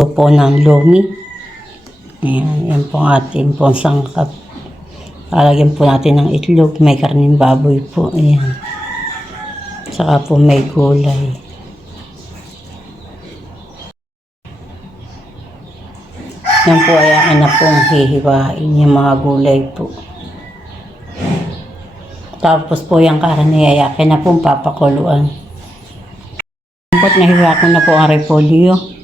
Magluluto po ng lomi. Ayan, yan po ang ating pong sangkap. Lalagyan po natin ng itlog. May karning baboy po. Ayan. Saka po may gulay. Yan po ay akin na pong hihiwain yung mga gulay po. Tapos po yung karne ay akin na pong papakuluan. Tapos nahiwa ko na po ang repolyo.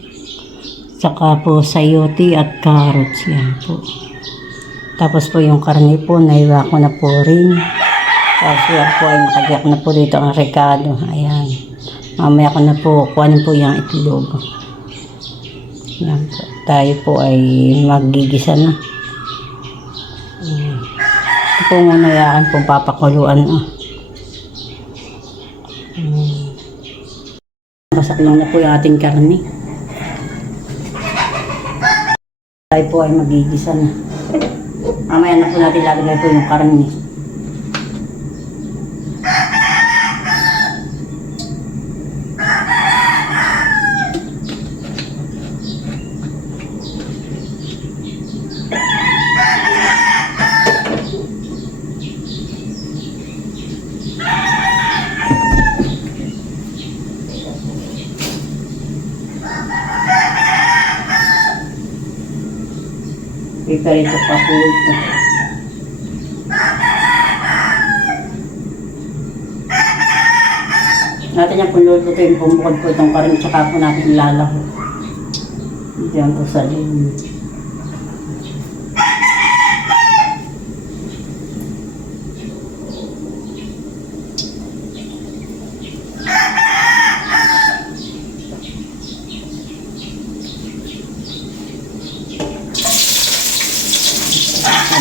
Saka po sayote at carrots. Yan po. Tapos po yung karne po, nahiwa ko na po rin. Tapos yan po ay nakagyak na po dito ang rekado. Ayan. Mamaya ko na po, kuhanin po yung itlog. Yan po. Tayo po ay magigisa na. Ito po muna yakan po papakuluan. Basak lang na po yung ating karne. Tayo po ay magigisa na. Mamaya na po natin lalagay po yung karne. Piperito pa po ito. Natin yung pulutuin po bukod po itong karne, tsaka po natin ilalaho. Diyan po sa lin.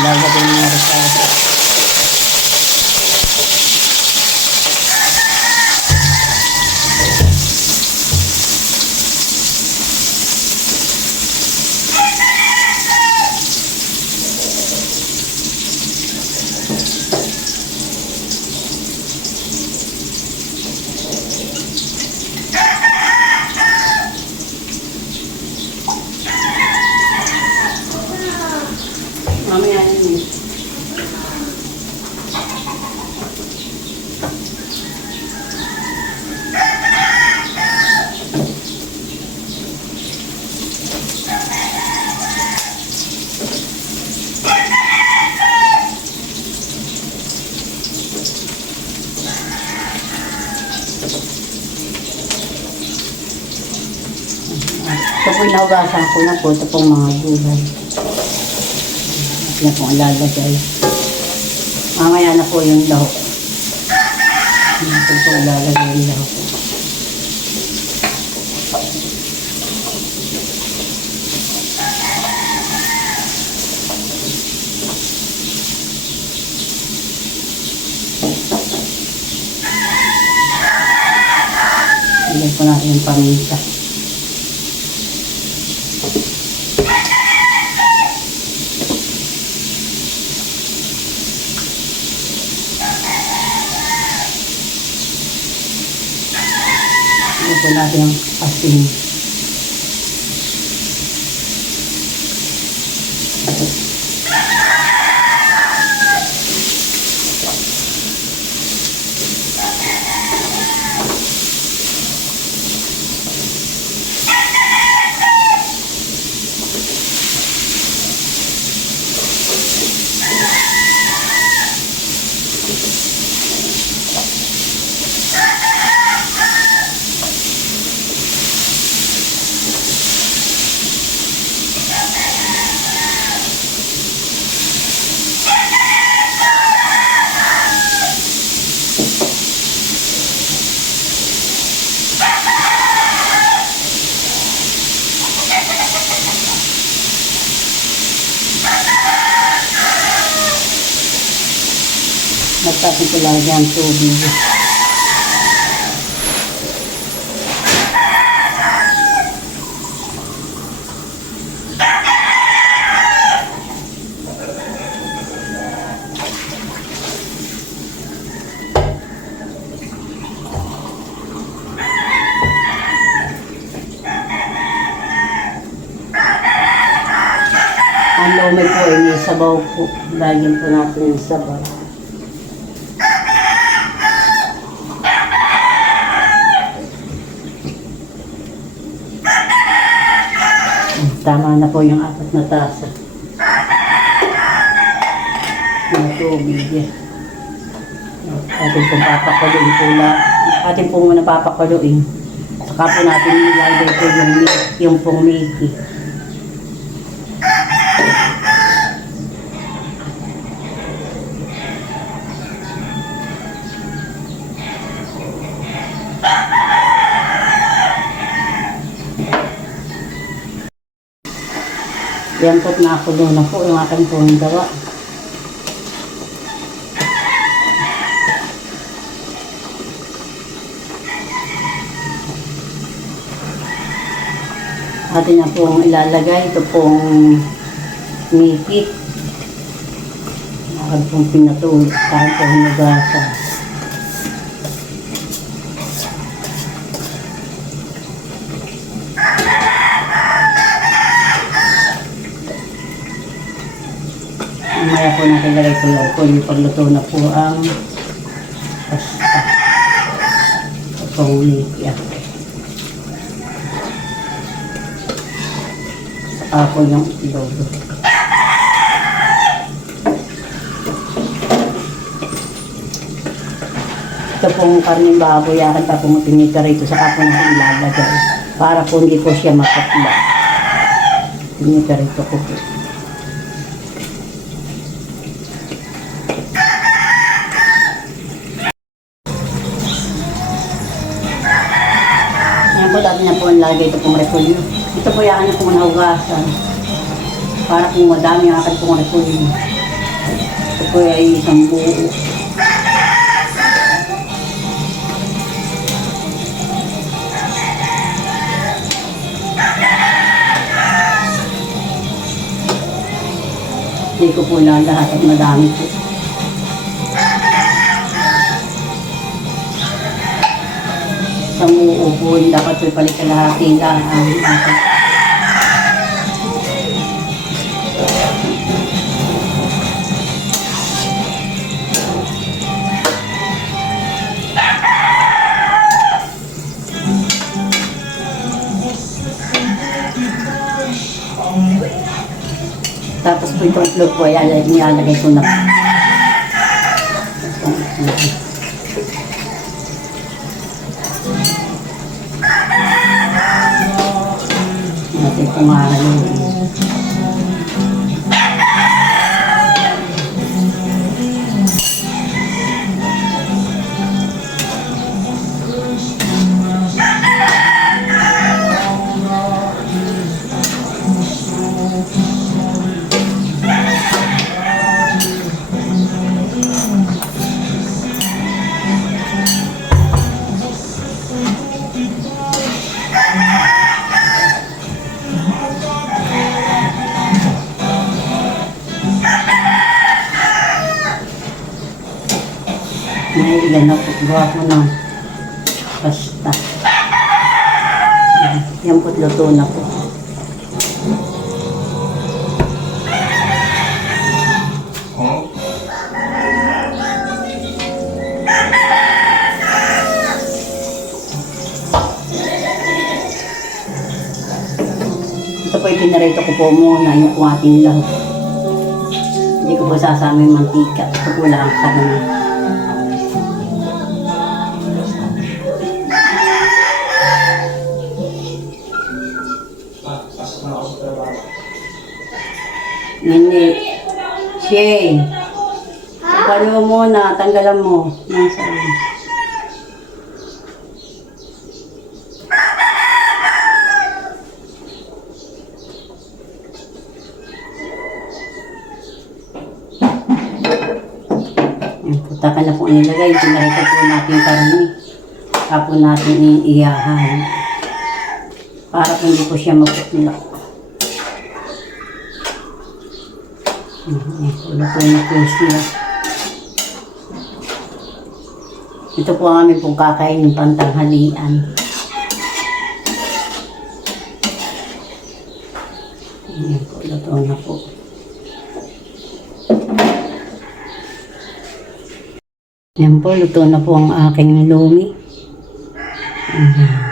Lalagyan ng rekado. Mamaya yun. Ito po naugasan ko na po. Ito pong mga gulay. Yan po ang lalagay. Mamaya na po yung lahok. Ito po ang lalagay yung lahok. Ilagay po natin yung paminta. Ito natin ang asin. Magtapin ko lang dyan tubig. ay may sabaw po. Lagyan po natin yung sabaw. Tama na po yung 4 na tasa. Ng tubig. Atin pong papakuluin po lang. Atin po muna papakuluin. Saka po natin ilalagay po yung pong Mickey. Yan po't nakulo na po yung aking pong gawa. Atin na pong ilalagay ito pong Mickey. Akin pong pinatulog. Akin pong hinugasan. Mamaya po natin lagay ko lang po yung pagluto na po ang pasta. Ito pong Mickey. Ako yung itlog. Ito pong karning baboy, akin pa pong tinita rito sa kapo natin ilalagay. Para po hindi po siya makapla. Tinita rito ko po. Yan po dati na po nilagay ito pong repolyo. Ito po yung akin pong nahugasan. Para kung madami ang akin pong repolyo. Ito po ay isang buo. Hindi ko po lang lahat at madami po. Isang buo po, dapat po palit kalahati lang ang akin. Tapos po itong itlog po, ilalagay ko na. Natin kung hahaluin. Ilan na po, gawa po ng pasta. Yan po't luto na po. Ito po itinarito ko po muna yung ating lang. Hindi ko po sasama yung mantika. Ito po lang ang karne. Hindi. Shay. Paano mo muna, tanggalan mo. Nasaan? Putakan na po nilagay. Pinarito po natin yung karne. Saka po natin iiyahan. Para kung hindi po siya maputla. Luto na po siya. Ito po ang aming pong kakainin pantanghalian. Luto na po. Yan po, luto na po ang aking lumi. Ayan.